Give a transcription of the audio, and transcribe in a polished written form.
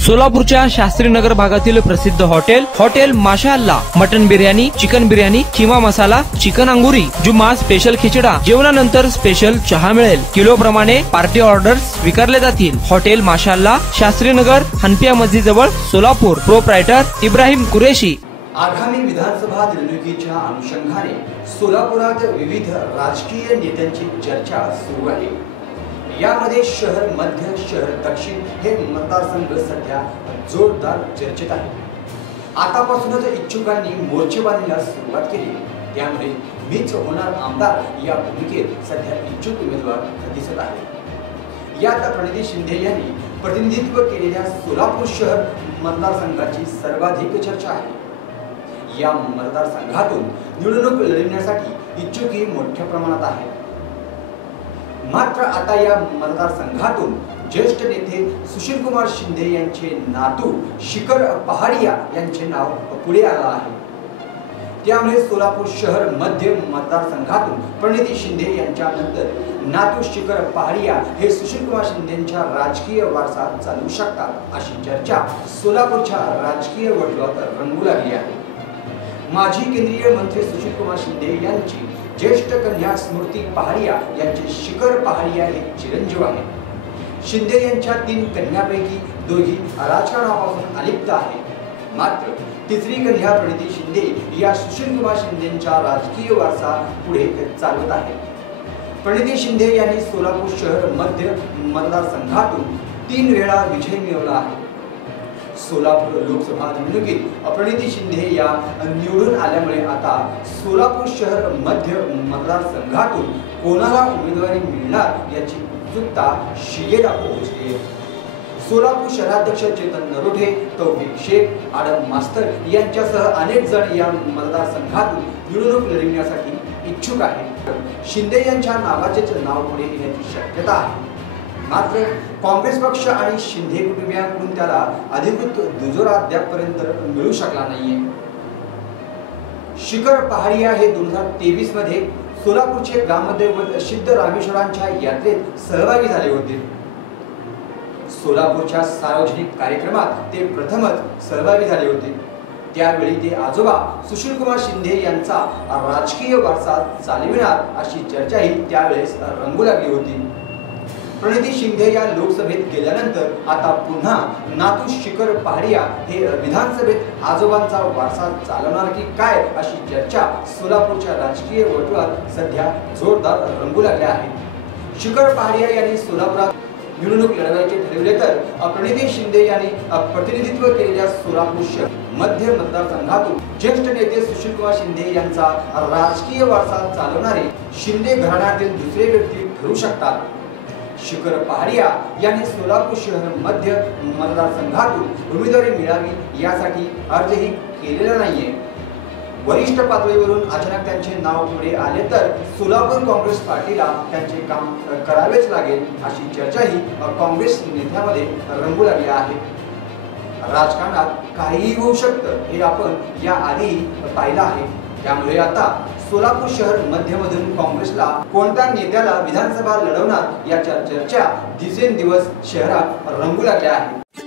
सोलापूरच्या शास्त्रीनगर भागातील प्रसिद्ध hotel Mashallah mutton biryani, chicken biryani, keema masala, chicken Angoori, Jumma special खिचडा, जेवणानंतर स्पेशल चहा मिळेल। किलो प्रमाणे पार्टी ऑर्डर्स स्वीकारले जातील। हॉटेल माशाअल्ला, शास्त्रीनगर, हनपिया मस्जिद जवळ, सोलापूर। प्रोप्रायटर इब्राहिम कुरेशी। आगामी विधानसभा निवडणुकीच्या अनुषंगाने सोलापुरात विविध राजकीय नेत्यांची चर्चा सुरू आहे। यामध्ये शहर मध्य, शहर दक्षिण हे मतदारसंघ सध्या जोरदार चर्चेत आहे। आतापासूनच इच्छुकांनी मोर्चेबांधणीला सुरुवात केली, त्यामुळे मीच होणार आमदार या भूमिकेत सध्या इच्छुक उमेदवार दिसत आहेत। यात प्रणिती शिंदे यांनी प्रतिनिधित्व केलेल्या सोलापूर शहर मतदारसंघाची सर्वाधिक चर्चा आहे। या मतदारसंघातून निवडणूक लढवण्यासाठी इच्छुकी मोठ्या प्रमाणात आहे। मात्र आता या मतदारसंघातून ज्येष्ठ नेते सुशील कुमार शिंदे यांचे नातू शिखर पहाडिया यांचे नाव पुढे आले आहे। त्यामुळे सोलापूर शहर मध्य मतदारसंघातून प्रणिती शिंदे यांच्यानंतर नातू शिखर पहाडिया हे सुशील कुमार शिंदेंच्या राजकीय वारसा चालवू शकतात, अशी चर्चा सोलापूरच्या राजकीय वर्तुळात रंगू लागली आहे। माजी केंद्रीय मंत्री सुशील कुमार शिंदे यांची ज्येष्ठ कन्या स्मृती पहाडिया यांचे शिखर पहाडिया हे चिरंजीव आहेत। शिंदे यांच्या 3 कन्यापैकी दोघी राजकारणापासून अलिप्त आहेत। मात्र तिसरी कन्या प्रणिती शिंदे या सुशील कुमार शिंदेंच्या राजकीय वारसा पुढे चालवत आहे। प्रणिती शिंदे यांनी सोलापूर शहर मध्य मतदारसंघातून 3 वेळा विजय मिळवला आहे। सोलापूर लोकसभा निवडणुकीत प्रणिती शिंदे या निवडून आल्यामुळे आता सोलापूर शहर मध्य मतदारसंघातून कोणाला उमेदवारी मिळणार याची उत्सुकता शिगेला पोहोचली आहे। सोलापूर शहराध्यक्ष चेतन नरोटे, तौफिक शेख, आडम मास्तर यांच्यासह अनेक जण या मतदारसंघातून निवडणूक लढवण्यासाठी इच्छुक आहेत। शिंदे यांच्या नावाचेच नाव पुढे येण्याची शक्यता आहे। मात्र काँग्रेस पक्ष आणि शिंदे कुटुंबियांकडून त्याला अधिकृत दुजोरा अद्यापपर्यंत मिळू शकला नाहीये। शिखर पहाडिया हे 2023 मध्ये सोलापूरचे ग्रामदैवत सिद्ध रामेश्वरांच्या यात्रेत सहभागी झाले होते। सोलापूरच्या सार्वजनिक कार्यक्रमात ते प्रथमच सहभागी झाले होते। त्यावेळी ते आजोबा सुशील कुमार शिंदे यांचा राजकीय वारसा चालविणार अशी चर्चाही त्यावेळेस रंगू लागली होती। प्रणिती शिंदे या लोकसभेत गेल्यानंतर आता पुन्हा नातू शिखर पहाडिया हे विधानसभेत आजोबांचा वारसा चालवणार की काय अशी चर्चा सोलापूरच्या राजकीय वर्तुळात सध्या जोरदार रंगू लागल्या आहे। शिखर पहाडिया यांनी सोलापुरात निवडणूक लढवायचे ठरवले तर प्रणिती शिंदे यांनी प्रतिनिधित्व केलेल्या सोलापूर शहर मध्य मतदारसंघातून ज्येष्ठ नेते सुशील कुमार शिंदे यांचा राजकीय वारसा चालवणारे शिंदे घराण्यातील दुसरे व्यक्ती ठरू शकतात। शिखर पहाडिया यांनी सोलापूर शहर मध्य मतदारसंघातून उमेदवारी मिळावी यासाठी अर्जही केलेला नाहीये। वरिष्ठ पातळीवरून अचानक त्यांचे नाव पुढे आले तर सोलापूर काँग्रेस पार्टीला त्यांचे काम करावेच लागेल अशी चर्चाही काँग्रेस नेत्यांमध्ये रंगू लागली आहे। राजकारणात काहीही होऊ शकतं हे आपण या आधी पाहिलं आहे। त्यामुळे आता सोलापूर शहर मध्यमधून काँग्रेसला कोणत्या नेत्याला विधानसभा लढवणार याच्या चर्चा दिवसेंदिवस शहरात रंगू लागल्या आहेत।